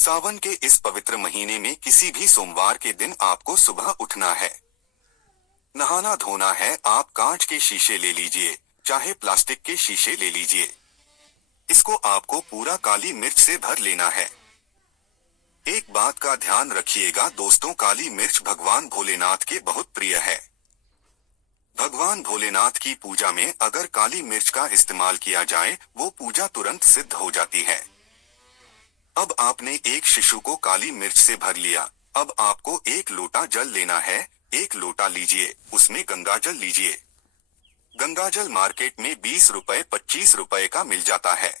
सावन के इस पवित्र महीने में किसी भी सोमवार के दिन आपको सुबह उठना है। नहाना धोना है। आप कांच के शीशे ले लीजिए, चाहे प्लास्टिक के शीशे ले लीजिए। इसको आपको पूरा काली मिर्च से भर लेना है। एक बात का ध्यान रखिएगा दोस्तों, काली मिर्च भगवान भोलेनाथ के बहुत प्रिय है। भगवान भोलेनाथ की पूजा में अगर काली मिर्च का इस्तेमाल किया जाए, वो पूजा तुरंत सिद्ध हो जाती है। अब आपने एक शिशु को काली मिर्च से भर लिया। अब आपको एक लोटा जल लेना है। एक लोटा लीजिए, उसमें गंगाजल लीजिए। गंगाजल मार्केट में 20 रुपए 25 रुपए का मिल जाता है।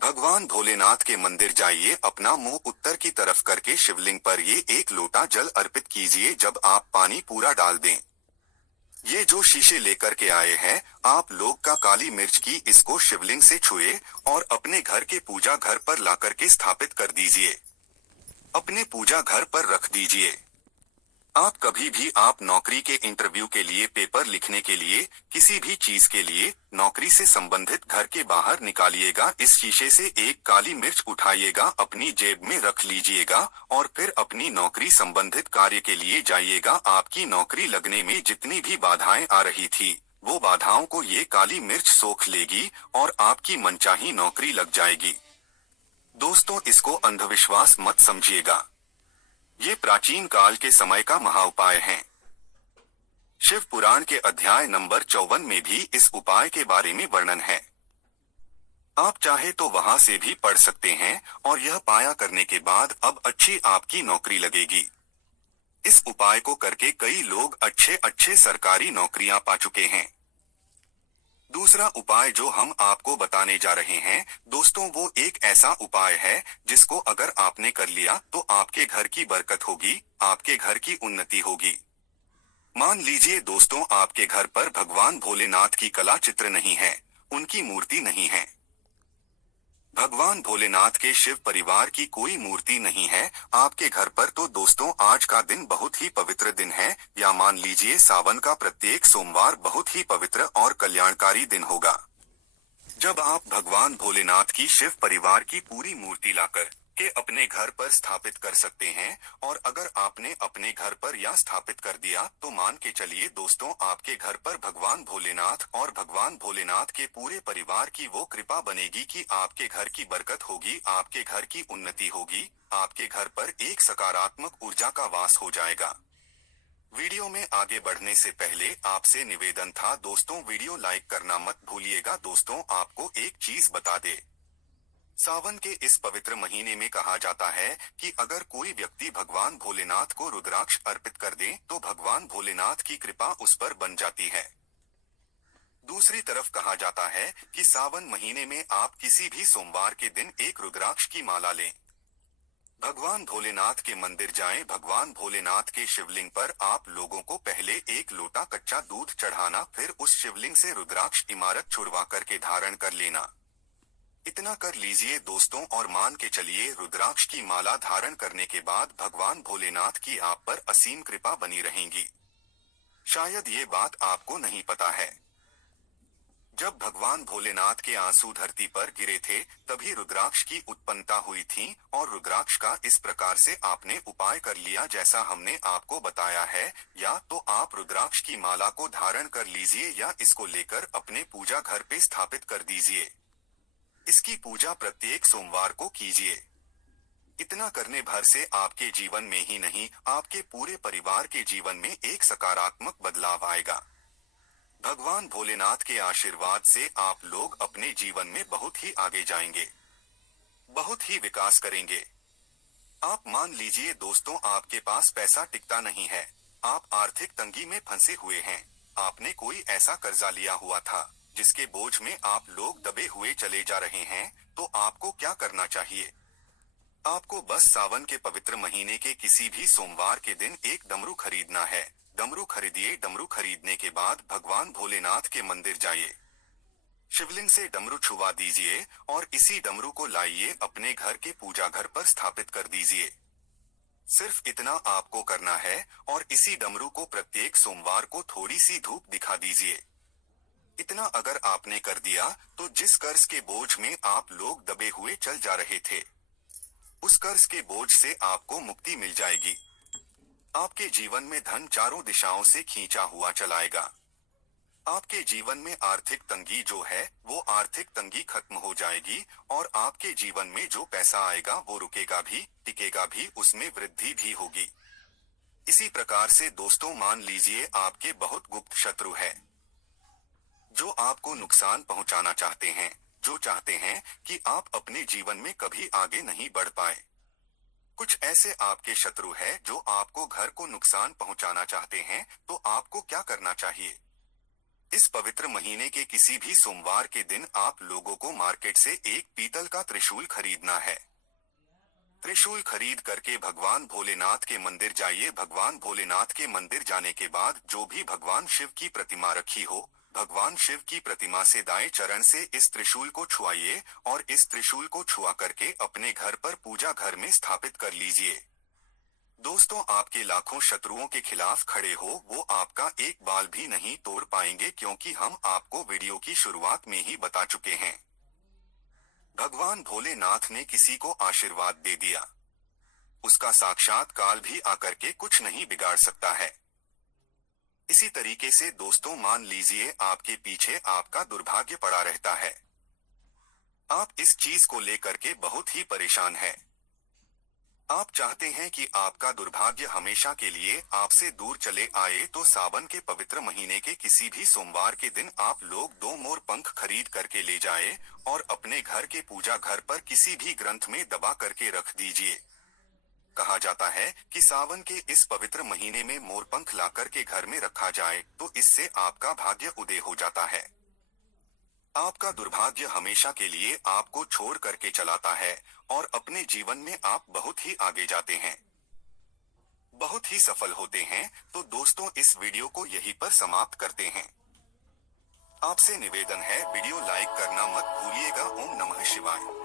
भगवान भोलेनाथ के मंदिर जाइए, अपना मुंह उत्तर की तरफ करके शिवलिंग पर ये एक लोटा जल अर्पित कीजिए। जब आप पानी पूरा डाल दें, ये जो शीशे लेकर के आए हैं आप लोग का काली मिर्च की, इसको शिवलिंग से छुए और अपने घर के पूजा घर पर लाकर के स्थापित कर दीजिए। अपने पूजा घर पर रख दीजिए। आप कभी भी आप नौकरी के इंटरव्यू के लिए, पेपर लिखने के लिए, किसी भी चीज के लिए नौकरी से संबंधित घर के बाहर निकालिएगा, इस शीशे से एक काली मिर्च उठाइएगा, अपनी जेब में रख लीजिएगा और फिर अपनी नौकरी संबंधित कार्य के लिए जाइएगा। आपकी नौकरी लगने में जितनी भी बाधाएं आ रही थी, वो बाधाओं को ये काली मिर्च सोख लेगी और आपकी मनचाही नौकरी लग जाएगी। दोस्तों, इसको अंधविश्वास मत समझिएगा। ये प्राचीन काल के समय का महाउपाय है। शिव पुराण के अध्याय नंबर 54 में भी इस उपाय के बारे में वर्णन है। आप चाहे तो वहां से भी पढ़ सकते हैं और यह पाया करने के बाद अब अच्छी आपकी नौकरी लगेगी। इस उपाय को करके कई लोग अच्छे अच्छे सरकारी नौकरियां पा चुके हैं। दूसरा उपाय जो हम आपको बताने जा रहे हैं दोस्तों, वो एक ऐसा उपाय है जिसको अगर आपने कर लिया तो आपके घर की बरकत होगी, आपके घर की उन्नति होगी। मान लीजिए दोस्तों, आपके घर पर भगवान भोलेनाथ की कला चित्र नहीं है, उनकी मूर्ति नहीं है। भगवान भोलेनाथ के शिव परिवार की कोई मूर्ति नहीं है आपके घर पर, तो दोस्तों आज का दिन बहुत ही पवित्र दिन है। या मान लीजिए सावन का प्रत्येक सोमवार बहुत ही पवित्र और कल्याणकारी दिन होगा, जब आप भगवान भोलेनाथ की शिव परिवार की पूरी मूर्ति लाकर के अपने घर पर स्थापित कर सकते हैं। और अगर आपने अपने घर पर या स्थापित कर दिया तो मान के चलिए दोस्तों, आपके घर पर भगवान भोलेनाथ और भगवान भोलेनाथ के पूरे परिवार की वो कृपा बनेगी कि आपके घर की बरकत होगी, आपके घर की उन्नति होगी, आपके घर पर एक सकारात्मक ऊर्जा का वास हो जाएगा। वीडियो में आगे बढ़ने से पहले आपसे निवेदन था दोस्तों, वीडियो लाइक करना मत भूलिएगा। दोस्तों, आपको एक चीज बता दे, सावन के इस पवित्र महीने में कहा जाता है कि अगर कोई व्यक्ति भगवान भोलेनाथ को रुद्राक्ष अर्पित कर दे तो भगवान भोलेनाथ की कृपा उस पर बन जाती है। दूसरी तरफ कहा जाता है कि सावन महीने में आप किसी भी सोमवार के दिन एक रुद्राक्ष की माला लें, भगवान भोलेनाथ के मंदिर जाएं, भगवान भोलेनाथ के शिवलिंग पर आप लोगों को पहले एक लोटा कच्चा दूध चढ़ाना, फिर उस शिवलिंग से रुद्राक्ष इमारत छुड़वा करके धारण कर लेना। इतना कर लीजिए दोस्तों और मान के चलिए रुद्राक्ष की माला धारण करने के बाद भगवान भोलेनाथ की आप पर असीम कृपा बनी रहेगी। शायद ये बात आपको नहीं पता है, जब भगवान भोलेनाथ के आंसू धरती पर गिरे थे तभी रुद्राक्ष की उत्पन्नता हुई थी। और रुद्राक्ष का इस प्रकार से आपने उपाय कर लिया जैसा हमने आपको बताया है, या तो आप रुद्राक्ष की माला को धारण कर लीजिए या इसको लेकर अपने पूजा घर पे स्थापित कर दीजिए। इसकी पूजा प्रत्येक सोमवार को कीजिए। इतना करने भर से आपके जीवन में ही नहीं, आपके पूरे परिवार के जीवन में एक सकारात्मक बदलाव आएगा। भगवान भोलेनाथ के आशीर्वाद से आप लोग अपने जीवन में बहुत ही आगे जाएंगे, बहुत ही विकास करेंगे। आप मान लीजिए दोस्तों, आपके पास पैसा टिकता नहीं है, आप आर्थिक तंगी में फंसे हुए हैं, आपने कोई ऐसा कर्जा लिया हुआ था जिसके बोझ में आप लोग दबे हुए चले जा रहे हैं, तो आपको क्या करना चाहिए? आपको बस सावन के पवित्र महीने के किसी भी सोमवार के दिन एक डमरू खरीदना है। डमरू खरीदिए। डमरू खरीदने के बाद भगवान भोलेनाथ के मंदिर जाइए, शिवलिंग से डमरू छुआ दीजिए और इसी डमरू को लाइए अपने घर के पूजा घर पर स्थापित कर दीजिए। सिर्फ इतना आपको करना है और इसी डमरू को प्रत्येक सोमवार को थोड़ी सी धूप दिखा दीजिए। इतना अगर आपने कर दिया तो जिस कर्ज के बोझ में आप लोग दबे हुए चल जा रहे थे, उस कर्ज के बोझ से आपको मुक्ति मिल जाएगी। आपके जीवन में धन चारों दिशाओं से खींचा हुआ चलाएगा। आपके जीवन में आर्थिक तंगी जो है वो आर्थिक तंगी खत्म हो जाएगी और आपके जीवन में जो पैसा आएगा वो रुकेगा भी, टिकेगा भी, उसमें वृद्धि भी होगी। इसी प्रकार से दोस्तों मान लीजिए आपके बहुत गुप्त शत्रु है जो आपको नुकसान पहुंचाना चाहते हैं, जो चाहते हैं कि आप अपने जीवन में कभी आगे नहीं बढ़ पाए। कुछ ऐसे आपके शत्रु हैं जो आपको घर को नुकसान पहुंचाना चाहते हैं, तो आपको क्या करना चाहिए? इस पवित्र महीने के किसी भी सोमवार के दिन आप लोगों को मार्केट से एक पीतल का त्रिशूल खरीदना है। त्रिशूल खरीद करके भगवान भोलेनाथ के मंदिर जाइए। भगवान भोलेनाथ के मंदिर जाने के बाद जो भी भगवान शिव की प्रतिमा रखी हो, भगवान शिव की प्रतिमा से दाएं चरण से इस त्रिशूल को छुआइए और इस त्रिशूल को छुआ करके अपने घर पर पूजा घर में स्थापित कर लीजिए। दोस्तों, आपके लाखों शत्रुओं के खिलाफ खड़े हो वो आपका एक बाल भी नहीं तोड़ पाएंगे, क्योंकि हम आपको वीडियो की शुरुआत में ही बता चुके हैं। भगवान भोलेनाथ ने किसी को आशीर्वाद दे दिया, उसका साक्षात काल भी आकर के कुछ नहीं बिगाड़ सकता है। इसी तरीके से दोस्तों मान लीजिए आपके पीछे आपका दुर्भाग्य पड़ा रहता है, आप इस चीज को लेकर के बहुत ही परेशान हैं। आप चाहते हैं कि आपका दुर्भाग्य हमेशा के लिए आपसे दूर चले आए, तो सावन के पवित्र महीने के किसी भी सोमवार के दिन आप लोग 2 मोर पंख खरीद करके ले जाएं और अपने घर के पूजा घर पर किसी भी ग्रंथ में दबा करके रख दीजिए। कहा जाता है कि सावन के इस पवित्र महीने में मोरपंख ला करके घर में रखा जाए तो इससे आपका भाग्य उदय हो जाता है। आपका दुर्भाग्य हमेशा के लिए आपको छोड़ करके चलाता है और अपने जीवन में आप बहुत ही आगे जाते हैं, बहुत ही सफल होते हैं। तो दोस्तों, इस वीडियो को यहीं पर समाप्त करते हैं। आपसे निवेदन है वीडियो लाइक करना मत भूलिएगा। ओम नमः शिवाय।